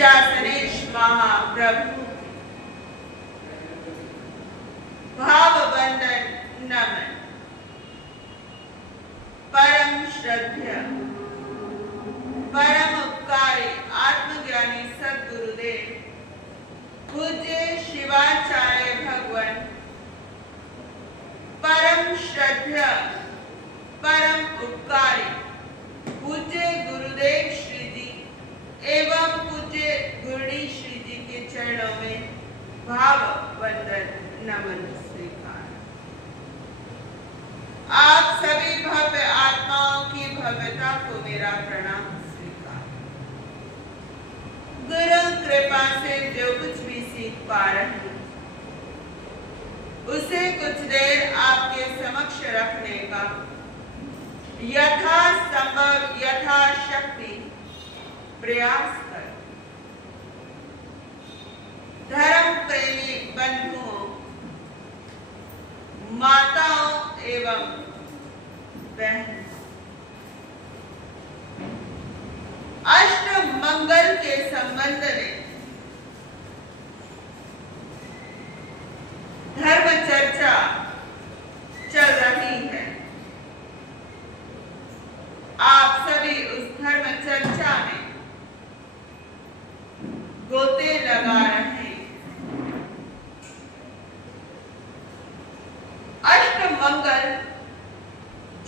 शासनेश महाप्रभु भावबंधन नमन। परम श्रद्धेय परम उपकारी आत्मज्ञानी सद्गुरुदेव पूज्य शिवाचार्य भगवान, परम श्रद्धेय परम उपकारी पूज्य गुरुदेव श्री जी एवं पूज्य गुरुड़ी श्री जी के चरणों में भाव वंदन नमन स्वीकार। आप सभी भव्य आत्माओं की भव्यता को मेरा प्रणाम स्वीकार। गुरु कृपा से जो कुछ भी सीख पा रहे हैं उसे कुछ देर आपके समक्ष रखने का यथासंभव यथाशक्ति प्रयास कर। धर्म प्रेमी बंधुओं, माताओं एवं बहनों, अष्ट मंगल के संबंध में धर्म चर्चा चल रही है। आप सभी उस धर्म चर्चा में गोते लगा रहे हैं। अष्ट मंगल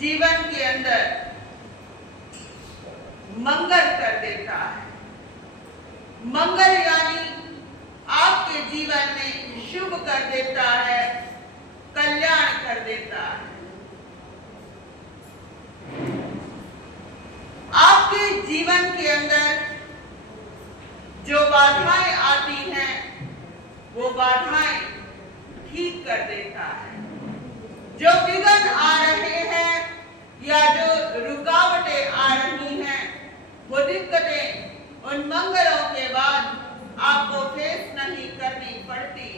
जीवन के अंदर मंगल कर देता है। मंगल यानी आपके जीवन में शुभ कर देता है, कल्याण कर देता है। आपके जीवन के अंदर जो बाधाएं आती हैं वो बाधाएं ठीक कर देता है। जो विघ्न आ रहे हैं या जो रुकावटें आ रही हैं वो दिक्कतें उन मंगलों के बाद आपको फेस नहीं करनी पड़ती।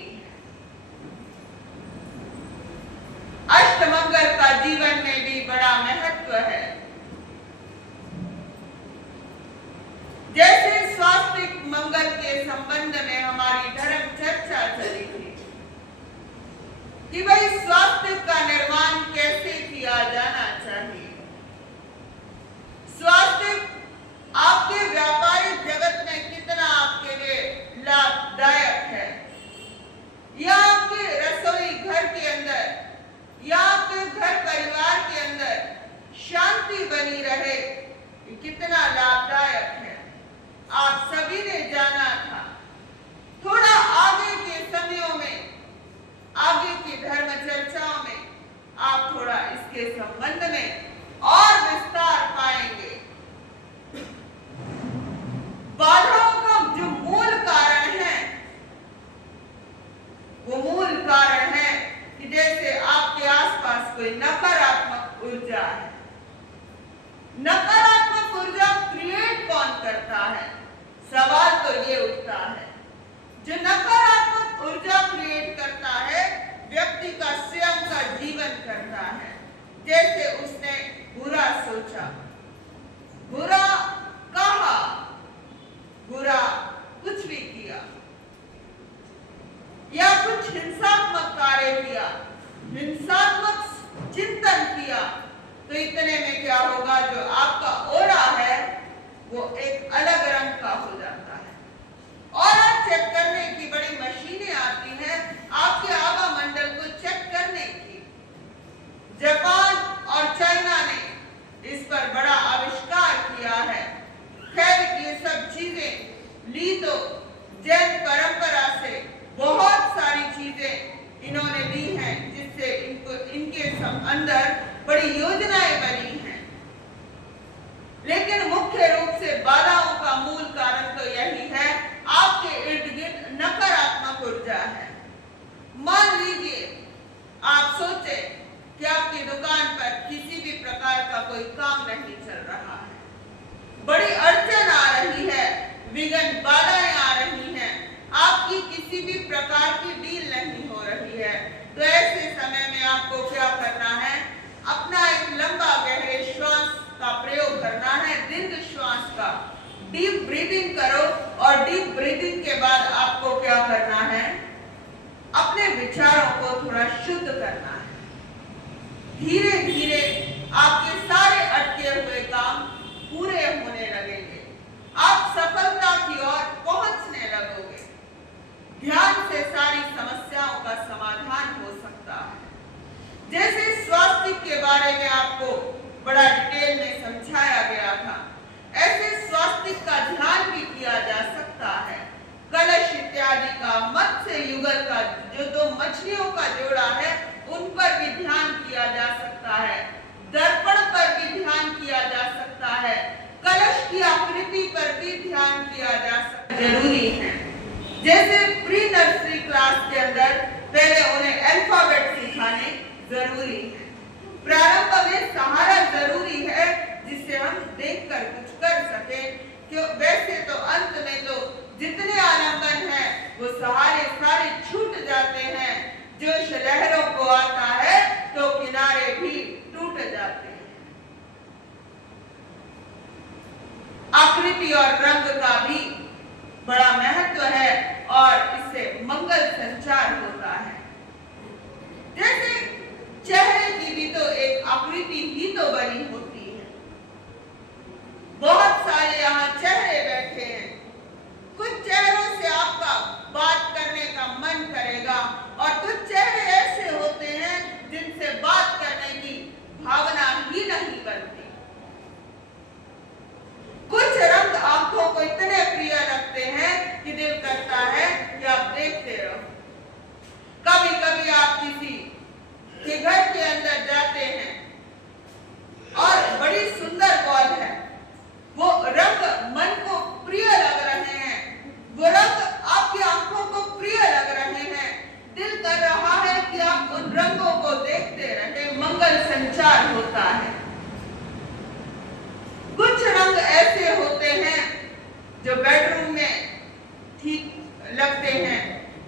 अष्टमंगल का जीवन में भी बड़ा महत्व है। जैसे स्वास्थ्य मंगल के संबंध में हमारी धर्म चर्चा चली थी कि भाई स्वास्थ्य का निर्माण कैसे किया जाना चाहिए। स्वास्थ्य आपके व्यापारिक जगत में कितना आपके लिए लाभदायक है, या आपके रसोई घर के अंदर या आपके घर परिवार के अंदर शांति बनी रहे, कितना लाभदायक है, आप सभी ने जाना था। थोड़ा आगे के समयों में, आगे की धर्म चर्चाओं में आप थोड़ा इसके संबंध में और विस्तार पाएंगे। बाधाओं का जो मूल कारण है वो मूल कारण है कि जैसे आपके आसपास कोई नकारात्मक ऊर्जा है। नकारात्मक ऊर्जा क्रिएट कौन करता है? सवाल तो ये उठता है। जो नकारात्मक ऊर्जा क्रिएट करता है व्यक्ति का स्वयं का जीवन करता है। जैसे उसने बुरा सोचा, बुरा कहा, बुरा कुछ भी किया या कुछ हिंसात्मक कार्य किया, हिंसात्मक चिंतन किया, तो इतने में क्या होगा, जो आपका ओरा है वो एक अलग रंग का हो जाता है। ओरा चेक करने की बड़ी मशीनें आती हैं आपके आभा मंडल को चेक करने की। जापान और चाइना ने इस पर बड़ा आविष्कार किया है। खैर ये सब चीजें ली तो जैन परंपरा से बहुत सारी चीजें इन्होंने ली हैं जिससे इनके अंदर बड़ी योजनाएं बनी हैं। लेकिन मुख्य रूप से बाधाओं का मूल कारण तो यही है, आपके इर्द गिर्द नकारात्मक ऊर्जा है। मान लीजिए आप सोचे कि आपकी दुकान पर किसी भी प्रकार का कोई काम नहीं चल रहा है, बड़ी अड़चन आ रही है, विघ्न बाधाएं आ रही हैं, आपकी किसी भी प्रकार की डील नहीं हो रही है, तो ऐसे समय में आपको क्या करना है? अपना एक लंबा गहरे श्वास का प्रयोग करना है। दीर्घ श्वास का डीप ब्रीदिंग करो और डीप ब्रीदिंग के बाद आपको क्या करना है, अपने विचारों को थोड़ा शुद्ध करना है। धीरे धीरे आपके सारे अटके हुए काम पूरे होने लगेंगे, आप सफलता की ओर पहुंचने लगोगे। ध्यान से सारी समस्याओं का समाधान हो सकता है। जैसे स्वास्थ्य के बारे में आपको बड़ा डिटेल में समझाया गया था, ऐसे स्वास्थ्य का ध्यान भी किया जा सकता है। कलश इत्यादि का, मत्स्य युगल का, जो दो मछलियों का जोड़ा है, उन पर भी ध्यान किया जा सकता है। दर्पण पर भी ध्यान किया जा सकता है। कलश की आकृति पर भी ध्यान किया जा सकता है। जरूरी है। जैसे प्री नर्सरी क्लास के अंदर पहले उन्हें अल्फाबेट सिखाने जरूरी है। प्रारंभ में सहारा जरूरी है, जिससे हम देखकर कुछ कर सके। क्यों? वैसे तो अंत में तो जितने आलंबन हैं वो सहारे सारे छूट जाते हैं। जोश लहरों को आता है तो किनारे भी टूट जाते हैं। आकृति और रंग का भी बड़ा महत्व है और इससे मंगल संचार होता है। जैसे चेहरे की भी तो एक आकृति ही तो बनी होती है। बहुत सारे यहाँ चेहरे बैठे हैं। कुछ चेहरों से आपका बात करने का मन करेगा और कुछ चेहरे ऐसे होते हैं जिनसे बात करने की भावना ही नहीं बनती। कुछ रंग आंखों को इतने प्रिय लगते हैं कि दिल करता है कि आप देखते रहो। कभी कभी आप किसी के घर के अंदर जाते हैं और बड़ी सुंदर वॉल है, वो रंग मन को प्रिय लग रहे हैं, वो रंग आपकी आंखों को प्रिय लग रहे हैं, दिल कर रहा है कि आप उन रंगों को देखते रहें, मंगल संचार होता है। कुछ रंग ऐसे होते हैं जो बेडरूम में ठीक लगते हैं।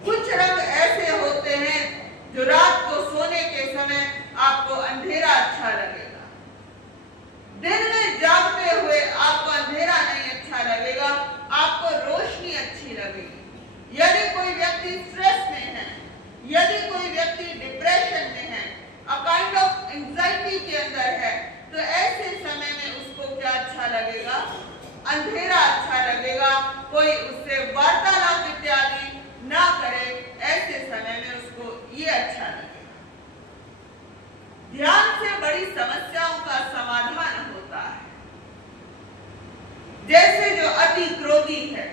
कुछ रंग ऐसे होते हैं जो रात को सोने के समय आपको अंधेरा अच्छा लगेगा। दिन में जागते हुए आपको अंधेरा नहीं अच्छा लगेगा, आपको रोशनी अच्छी लगेगी। यदि कोई व्यक्ति स्ट्रेस में है, यदि कोई व्यक्ति डिप्रेशन में है, अ काइंड ऑफ एंजाइटी के अंदर है, तो ऐसे समय में उसको क्या अच्छा लगेगा? अंधेरा अच्छा लगेगा। कोई उससे वार्तालाप इत्यादि ना करे, ऐसे समय में उसको ये अच्छा लगेगा। ध्यान से बड़ी समस्याओं का समाधान होता है। जैसे जो अति क्रोधी है,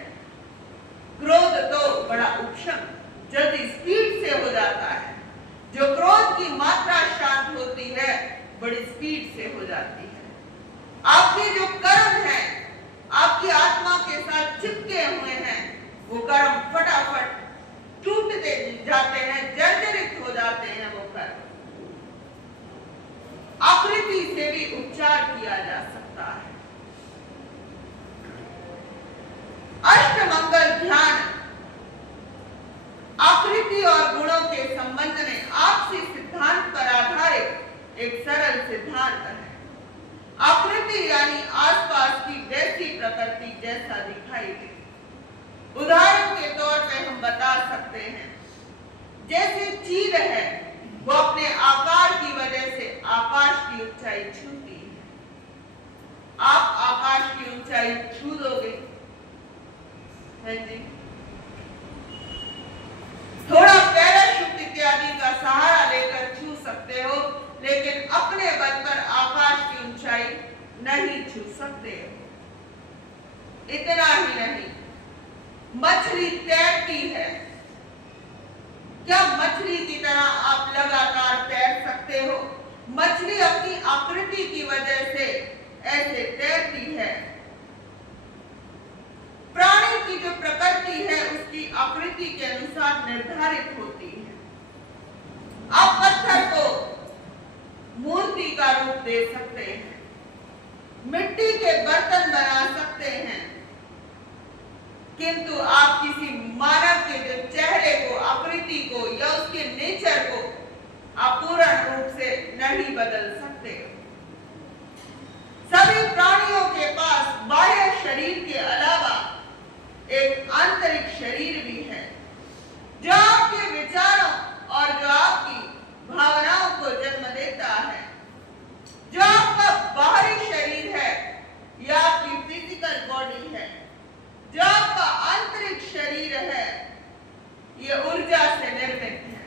क्रोध तो बड़ा उपशम जल्दी स्पीड से हो जाता है। जो क्रोध की मात्रा शांत होती है, बड़ी स्पीड से हो जाती है। आपके जो कर्म हैं, आपकी आत्मा के साथ चिपके हुए हैं, वो कर्म फटाफट टूटते जाते हैं, जर्जरित हो जाते हैं वो कर्म। आकृति से भी उपचार किया जा सकता है। अष्टमंगल ध्यान आकृति और गुणों के संबंध में आपसी सिद्धांत पर आधारित एक सरल सिद्धांत है। आकृति यानी आसपास की वैसी प्रकृति जैसा दिखाई दे। उदाहरण के तौर पे हम बता सकते हैं, जैसे चील है, वो अपने आकार की वजह से आकाश की ऊंचाई छूती है। आप आकाश की ऊंचाई छू दोगे? है जी। थोड़ा पैराशूट इत्यादि का सहारा लेकर छू सकते हो, लेकिन अपने बल पर आकाश की ऊंचाई नहीं छू सकते हो। इतना ही नहीं, मछली तैरती है। क्या मछली की तरह आप लगातार तैर सकते हो? मछली अपनी आकृति की वजह से ऐसे तैरती है। प्राणी की जो प्रकृति है उसकी आकृति के अनुसार निर्धारित होती है। आप पत्थर को मूर्ति का रूप दे सकते हैं, मिट्टी के बर्तन बना सकते हैं, किंतु आप किसी मानव के जो चेहरे को, आकृति को या उसके नेचर को आप पूर्ण रूप से नहीं बदल सकते। सभी प्राणियों के पास बाह्य शरीर के अलावा एक बॉडी है, जो आपका आंतरिक शरीर है, ये ऊर्जा से निर्मित है।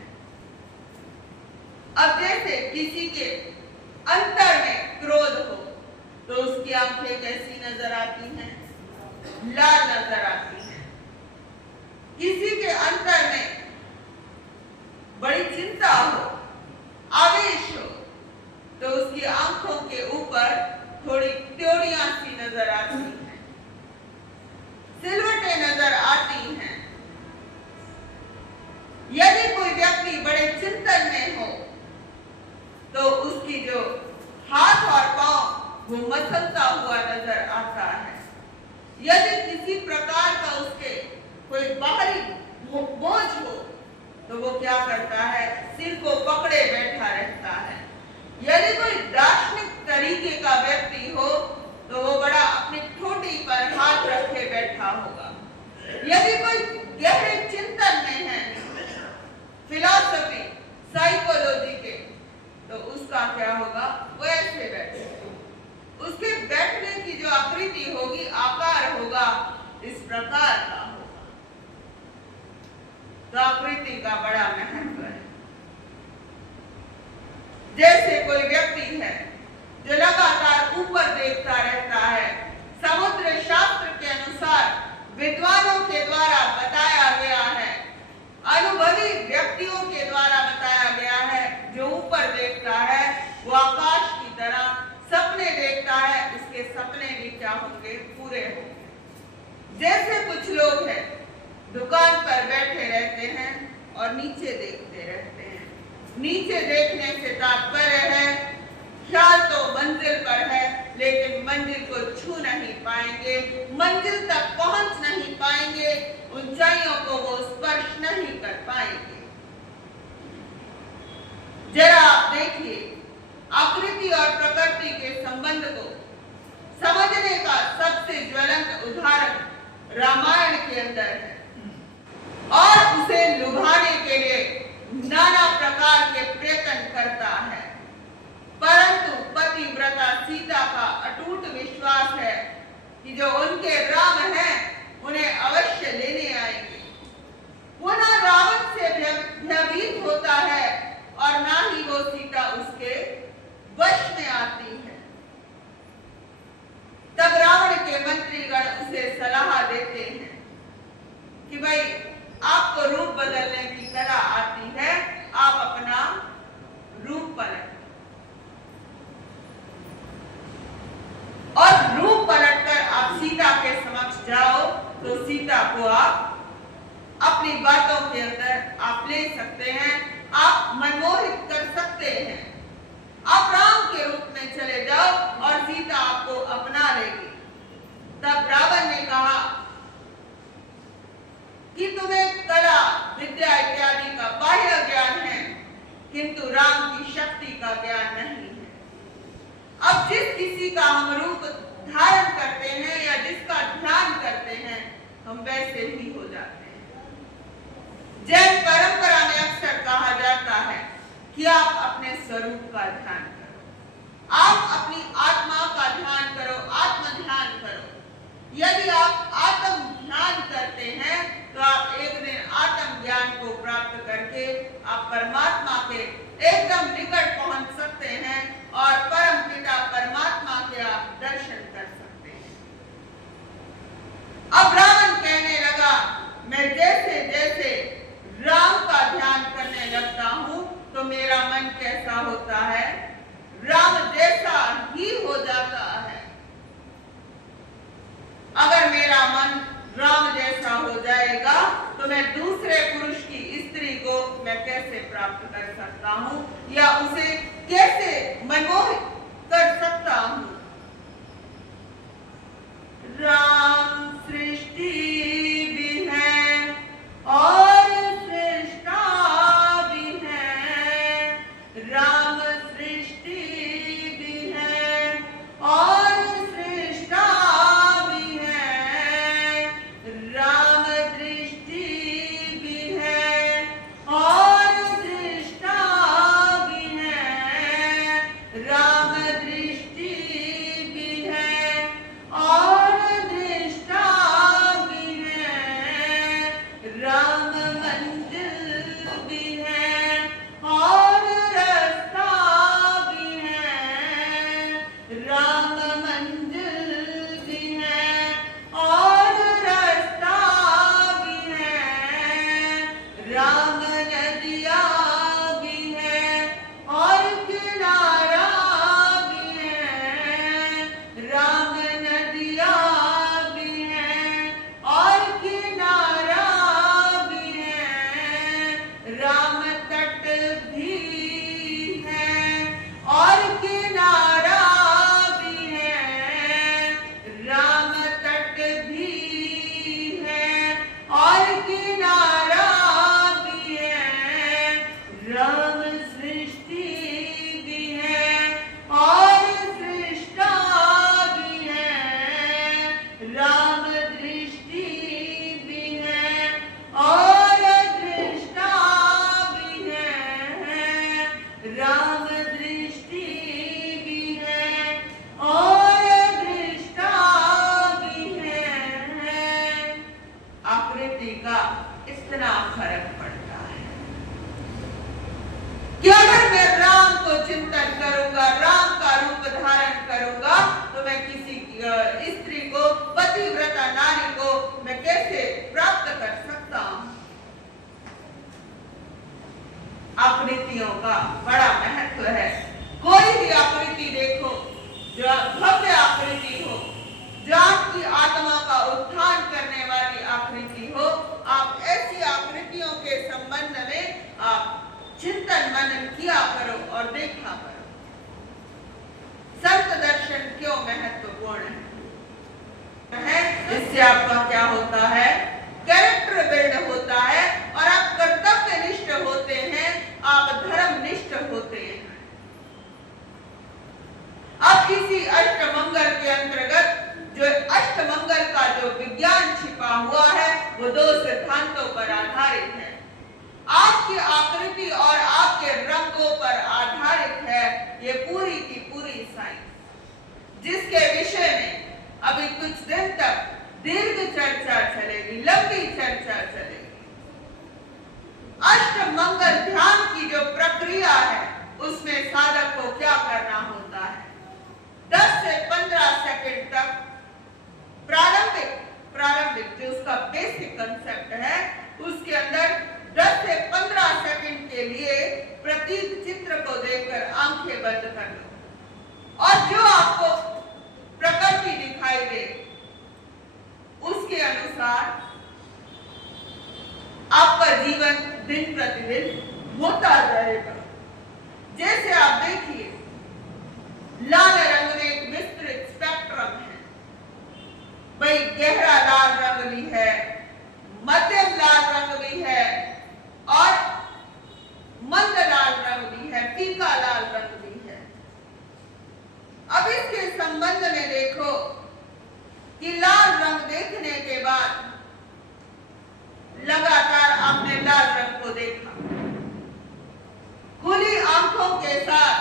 अब जैसे किसी के अंतर में क्रोध हो तो उसकी आंखें कैसी नजर आती हैं? लाल नजर आती हैं। किसी के अंतर में बड़ी चिंता हो, आवेश हो, तो उसकी आंखों के ऊपर थोड़ी त्योड़ियां सी नजर आती हैं, सिलवटें नजर आती हैं। यदि कोई व्यक्ति बड़े चिंतन में हो तो उसकी जो हाथ और पांव वो मसलता हुआ नजर आता है। यदि किसी प्रकार का उसके कोई बाहरी बोझ हो तो वो क्या करता है? सिर को पकड़े बैठा रहता है। यदि कोई दार्शनिक तरीके का व्यक्ति हो तो वो बड़ा अपनी ठोड़ी पर हाथ रखे बैठा होगा। यदि कोई गहरे चिंतन में है, फिलॉसफी, साइकोलॉजी के, तो उसका क्या होगा? वो ऐसे बैठे, उसके बैठने की जो आकृति होगी, आकार होगा, इस प्रकार का होगा। तो आकृति का बड़ा महत्व है। जैसे कोई व्यक्ति है जो लगातार ऊपर देखता रहता है, समुद्र शास्त्र के अनुसार विद्वानों के द्वारा बताया गया है, अनुभवी व्यक्तियों के द्वारा बताया गया है, जो ऊपर देखता है वो आकाश की तरह सपने देखता है, उसके सपने भी क्या होंगे? पूरे होंगे। जैसे कुछ लोग हैं दुकान पर बैठे रहते हैं और नीचे देखते रहते हैं। नीचे देखने से तात्पर्य है ख्याल तो मंजिल पर है, लेकिन मंजिल को छू नहीं पाएंगे, मंजिल तक पहुंच नहीं पाएंगे, ऊंचाइयों को वो स्पर्श नहीं कर पाएंगे। जरा आप देखिए, आकृति और प्रकृति के संबंध को समझने का सबसे ज्वलंत उदाहरण रामायण के अंदर है, और उसे लुभाने के लिए नाना प्रकार के प्रयत्न करता है। परंतु पतिव्रता सीता का अटूट विश्वास है कि जो उनके राम हैं उन्हें अवश्य लेने आएंगे। वो ना रावण से भयभीत होता है और ना ही वो सीता उसके वश में आती है। तब रावण के मंत्रीगण उसे सलाह देते हैं कि भाई आपको रूप बदलने की कला आती है, आप अपना रूप पलट, और रूप पलटकर आप सीता के समक्ष जाओ तो सीता को आप अपनी बातों के अंदर आप ले सकते हैं, आप मनमोहित कर सकते हैं। आप राम के रूप में चले जाओ और सीता आपको अपना लेगी। तब रावण ने कहा कि तुम्हें कला, विद्या इत्यादि का बाह्य ज्ञान है, किंतु राम की शक्ति का ज्ञान नहीं है। अब जिस किसी का हम रूप धारण करते हैं या जिसका ध्यान करते हैं, हम वैसे ही हो जाते हैं। जैन परंपरा में अक्सर कहा जाता है कि आप अपने स्वरूप का ध्यान करो, आप अपनी आत्मा का ध्यान करो, आत्म ध्यान करो। यदि आप आत्म ध्यान करते हैं तो आप एक दिन आत्म ज्ञान को प्राप्त करके आप परमात्मा के एकदम निकट पहुंच सकते हैं और परम पिता परमात्मा के आप दर्शन कर सकते हैं। अब रावण कहने लगा, मैं जैसे जैसे राम का ध्यान करने लगता हूं तो मेरा मन कैसा होता है? राम जैसा ही हो जाता है। अगर मेरा मन राम जैसा हो जाएगा तो मैं दूसरे पुरुष की स्त्री को मैं कैसे प्राप्त कर सकता हूं या उसे कैसे मनमोहित कर सकता हूं? राम सृष्टि भी है और सृष्टा भी है, राम सृष्टि भी है और सृष्टा भी है, राम दृष्टि भी है और दृष्टा भी है, राम दृष्टि आकृति का इतना फर्क पड़ता है कि अगर मैं राम को चिंतन करूंगा, राम का रूप धारण करूंगा, तो मैं किसी स्त्री को, पतिव्रता नारी को मैं कैसे प्राप्त कर सकता हूं। आकृतियों का बड़ा महत्व है। कोई भी आकृति देखो जो भव्य आकृति हो, जो आपकी आत्मा का उत्थान करने वाली आकृति हो, आप ऐसी आकृतियों के संबंध में आप चिंतन मनन किया करो और देखा करो। संत दर्शन क्यों महत्वपूर्ण है? इससे आपका क्या होता है? कैरेक्टर बिल्ड होता है और आप कर्तव्य निष्ठ होते हैं, आप धर्म निष्ठ होते हैं। अब इसी अष्टमंगल के अंतर्गत जो अष्टमंगल का जो विज्ञान छिपा हुआ है वो 2 सिद्धांतों पर आधारित है। आपकी आकृति और आपके रंगों पर आधारित है ये पूरी की पूरी साइंस, जिसके विषय में अभी कुछ दिन तक दीर्घ चर्चा चलेगी, लंबी चर्चा चलेगी। अष्टमंगल ध्यान की जो प्रक्रिया है उसमें साधक को क्या करना होता है? 10 से 15 सेकंड तक प्रारंभिक जो उसका बेसिक कंसेप्ट है उसके अंदर 10 से 15 सेकंड के लिए प्रतीक चित्र को देखकर आंखें बंद कर लो और जो आपको प्रकृति दिखाई दे उसके अनुसार आपका जीवन दिन प्रतिदिन होता रहेगा। जैसे आप देखिए, लाल रंग में एक विस्तृत स्पेक्ट्रम है। भाई गहरा लाल रंग भी है, मध्यम लाल रंग भी है और मंद लाल रंग भी है, फीका लाल रंग भी है। अब इसके संबंध में देखो कि लाल रंग देखने के बाद लगातार आपने लाल रंग को देखा, खुली आंखों के साथ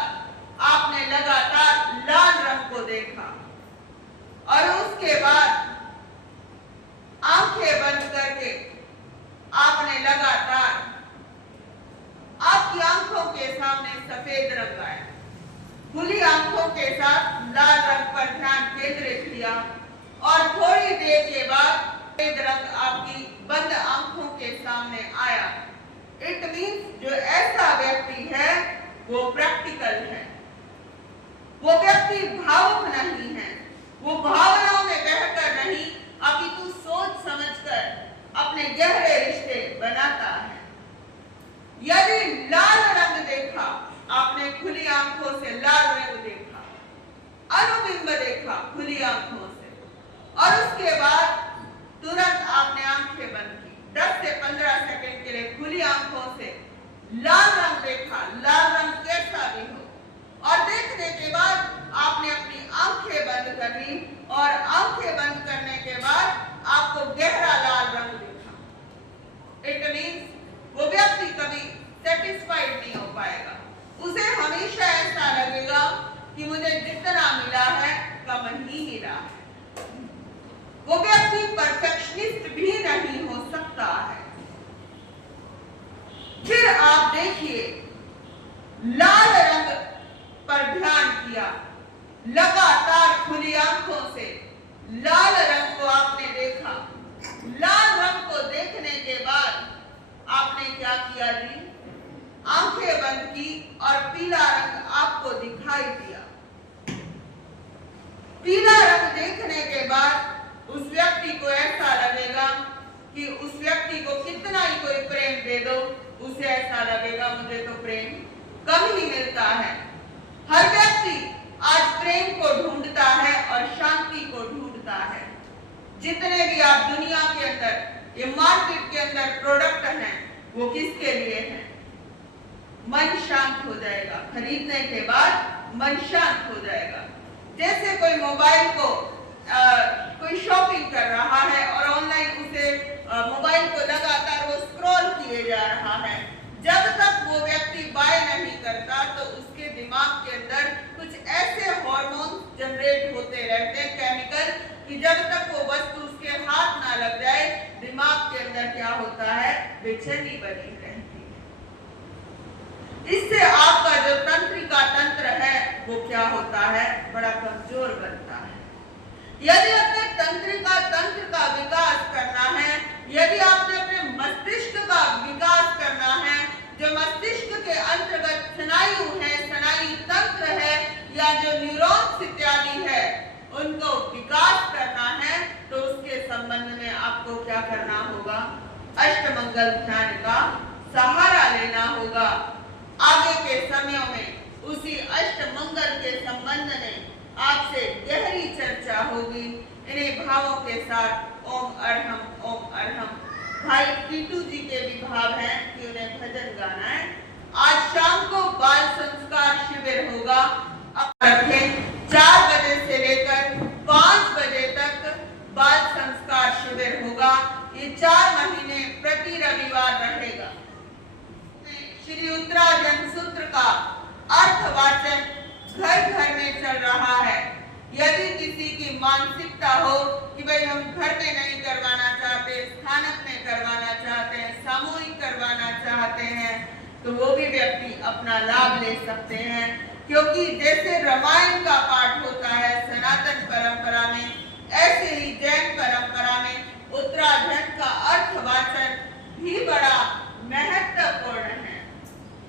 आपने लगातार लाल रंग को देखा और उसके बाद आंखें बंद करके आपने लगातार आपकी आंखों के सामने सफेद रंग आया, खुली आंखों के साथ लाल रंग पर ध्यान केंद्रित किया और थोड़ी देर के बाद सफेद रंग आपकी बंद आंखों के सामने आया। इट मीन्स जो ऐसा व्यक्ति है वो प्रैक्टिकल है, वो व्यक्ति भावुक नहीं है, वो भावनाओं में बहकर नहीं अपितु सोच समझकर अपने गहरे रिश्ते बनाता है। यदि लाल रंग देखा, आपने खुली आंखों से लाल रंग देखा, अनुबिंब देखा खुली आंखों से और उसके बाद तुरंत आपने आंखें बंद की, 10 से 15 सेकंड के लिए खुली आंखों से लाल रंग देखा, लाल रंग कैसा भी हो, और देखने के बाद आपने अपनी आंखें बंद कर ली और आंखें बंद करने के बाद आपको गहरा लाल रंग दिखा। इट मीन्स वो व्यक्ति कभी सेटिस्फाइड नहीं हो पाएगा, उसे हमेशा ऐसा लगेगा कि मुझे जितना मिला है कम ही मिला है। वो व्यक्ति परफेक्शनिस्ट भी नहीं हो सकता है। फिर आप देखिए, लाल रंग पर ध्यान किया, लगातार खुली आंखों से लाल रंग को आपने देखा। लाल रंग को देखने के बाद आपने क्या किया जी? आंखें बंद की और पीला रंग आपको दिखाई दिया। पीला रंग देखने के बाद उस व्यक्ति को ऐसा लगेगा कि उस व्यक्ति को कितना ही कोई प्रेम दे दो, उसे ऐसा लगेगा मुझे तो प्रेम कम ही मिलता है। हर व्यक्ति आज प्रेम को ढूंढता है और शांति को ढूंढता है। जितने भी आप दुनिया के अंदर, ये मार्केट के अंदर प्रोडक्ट हैं, वो किसके लिए हैं? मन शांत हो जाएगा, खरीदने के बाद मन शांत हो जाएगा। जैसे कोई मोबाइल को कोई शॉपिंग कर रहा है और ऑनलाइन उसे मोबाइल को लगातार वो स्क्रॉल किए जा रहा है, जब तक वो व्यक्ति बाय नहीं करता तो उसके दिमाग के अंदर कुछ ऐसे हार्मोन जनरेट होते रहते हैं, केमिकल, कि जब तक वो वस्तु उसके हाथ ना लग जाए दिमाग के अंदर अंदर क्या होता है, बेचैनी बनी रहती है। इससे आपका जो तंत्रिका तंत्र है वो क्या होता है, बड़ा कमजोर बनता है। यदि अपने तंत्रिका तंत्र का विकास करना है, यदि आपने अपने मस्तिष्क का विकास करना है, जो मस्तिष्क के अंतर्गत स्नायु है, स्नायु तंत्र है या जो न्यूरॉन्स इत्यादि है, उनको विकास करना है, तो उसके संबंध में आपको क्या करना होगा, अष्टमंगल ध्यान का सहारा लेना होगा। आगे के समयों में उसी अष्टमंगल के संबंध में आपसे गहरी चर्चा होगी। इन्हीं भावों के साथ ओम अरहम ओम अरहम। भाई टीटू जी के भी भाव हैं कि उन्हें भजन गाना है। आज शाम को बाल संस्कार शिविर होगा। अब रखें 4 बजे से लेकर 5 बजे तक बाल संस्कार शिविर होगा। ये 4 महीने प्रति रविवार रहेगा। श्री उत्तराजन सूत्र का अर्थवाचन घर घर में चल रहा है। यदि किसी की मानसिकता हो कि भाई हम घर में नहीं करवाना चाहते, स्थानक में करवाना चाहते हैं, सामूहिक करवाना चाहते हैं, तो वो भी व्यक्ति अपना लाभ ले सकते हैं। क्योंकि जैसे रामायण का पाठ होता है सनातन परंपरा में, ऐसे ही जैन परंपरा में उत्तरायण